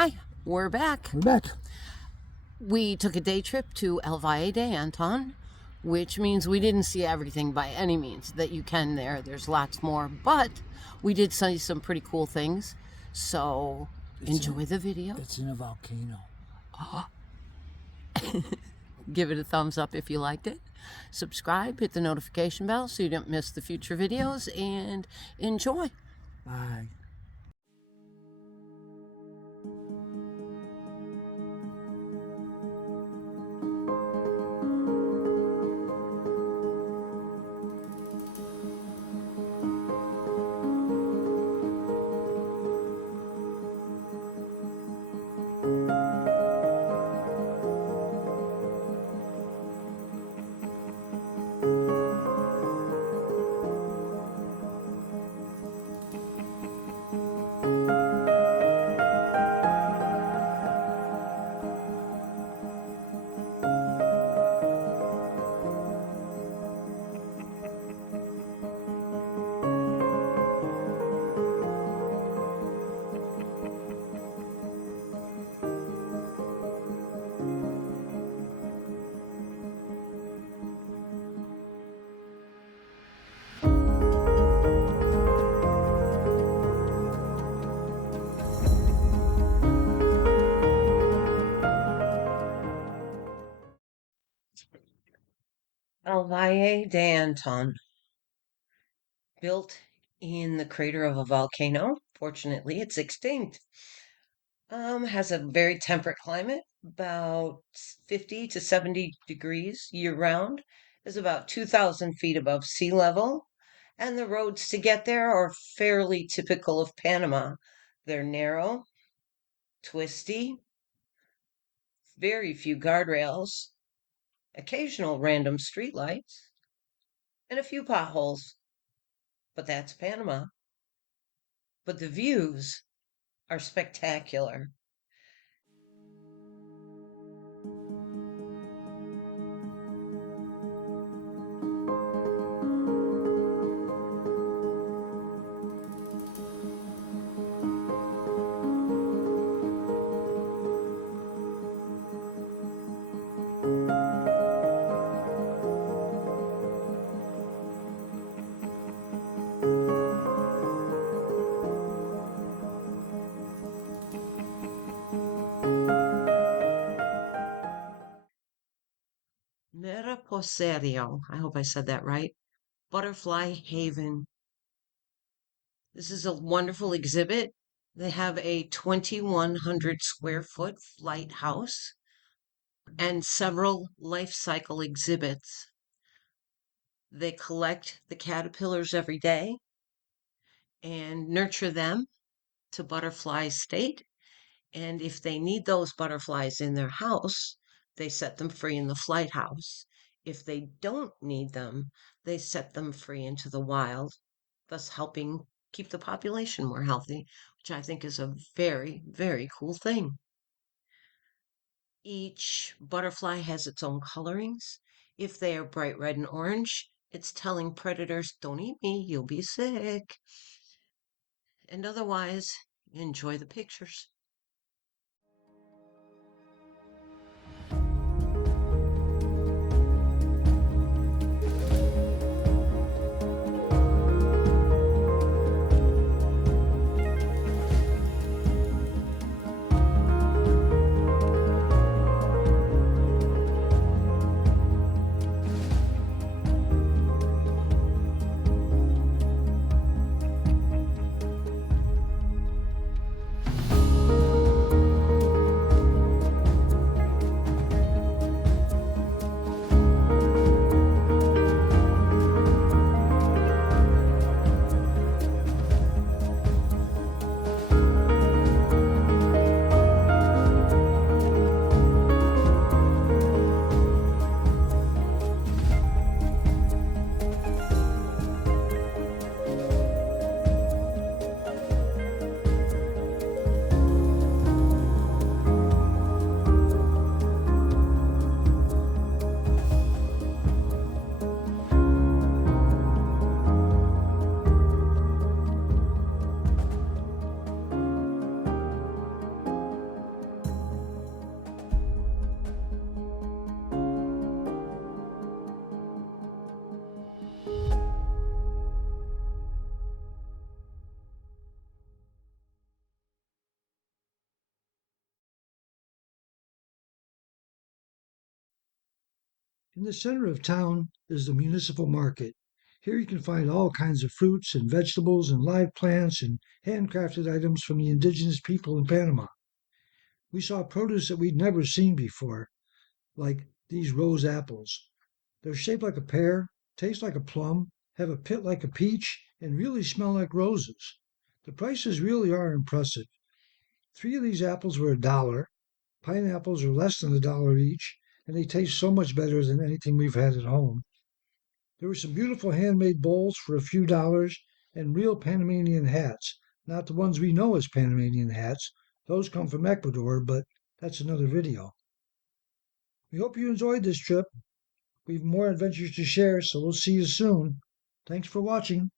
Hi, we're back. We're back. We took a day trip to El Valle de Anton, which means we didn't see everything by any means that you can there. There's lots more, but we did see some pretty cool things. So enjoy the video. It's in a volcano. Give it a thumbs up if you liked it. Subscribe, hit the notification bell so you don't miss the future videos, and enjoy. Bye. El Valle de Anton, built in the crater of a volcano. Fortunately, it's extinct. Has a very temperate climate, about 50 to 70 degrees year round, is about 2,000 feet above sea level, and the roads to get there are fairly typical of Panama. They're narrow, twisty, very few guardrails, occasional random streetlights, and a few potholes. But that's Panama. But the views are spectacular. Meraposerio, I hope I said that right. Butterfly Haven. This is a wonderful exhibit. They have a 2,100 square foot flight house and several life cycle exhibits. They collect the caterpillars every day and nurture them to butterfly state. And if they need those butterflies in their house, they set them free in the flight house. If they don't need them, they set them free into the wild, thus helping keep the population more healthy, which I think is a very, very cool thing. Each butterfly has its own colorings. If they are bright red and orange, it's telling predators, don't eat me, you'll be sick. And otherwise, enjoy the pictures. In the center of town is the municipal market. Here you can find all kinds of fruits and vegetables and live plants and handcrafted items from the indigenous people in Panama. We saw produce that we'd never seen before, like these rose apples. They're shaped like a pear, taste like a plum, have a pit like a peach, and really smell like roses. The prices really are impressive. Three of these apples were $1. Pineapples are less than $1 each, and they taste so much better than anything we've had at home. There were some beautiful handmade bowls for a few dollars and real Panamanian hats, not the ones we know as Panamanian hats. Those come from Ecuador, but that's another video. We hope you enjoyed this trip. We've more adventures to share, so we'll see you soon. Thanks for watching.